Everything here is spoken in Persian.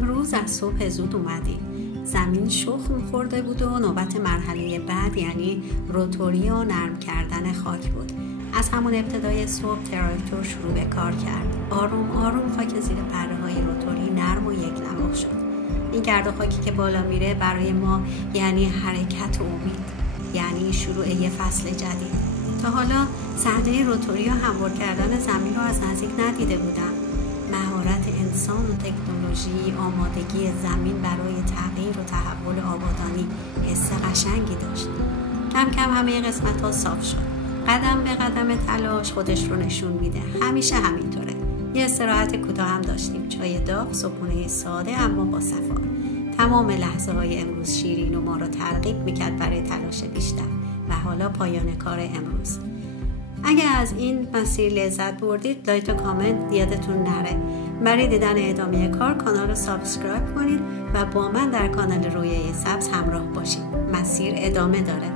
امروز از صبح زود اومدیم. زمین شخم خورده بود و نوبت مرحله بعد یعنی روتوری و نرم کردن خاک بود. از همون ابتدای صبح تراکتور شروع به کار کرد. آروم آروم خاک زیر پره‌های روتوری نرم و یکنواخت شد. این گرد و خاکی که بالا میره برای ما یعنی حرکت و امید، یعنی شروع یه فصل جدید. تا حالا صحنه روتوری و هموار کردن زمین رو از نزدیک ندیده بودم. مهارت انسان و تکنولوژی، آمادگی زمین برای تغییر و تحول آبادانی حس قشنگی داشت. کم کم همه قسمت‌ها صاف شد. قدم به قدم تلاش خودش رو نشون میده. همیشه همینطوره. یه استراحت کوتاه هم داشتیم. چای داغ، صبحونه ساده اما با صفا. تمام لحظه‌های امروز شیرین و ما رو ترغیب میکرد برای تلاش بیشتر. و حالا پایان کار امروز. اگه از این مسیر لذت بردید، لایک و کامنت یادتون نره. برای دیدن ادامه کار کانال رو سابسکرایب کنید و با من در کانال رویای سبز همراه باشید. مسیر ادامه داره.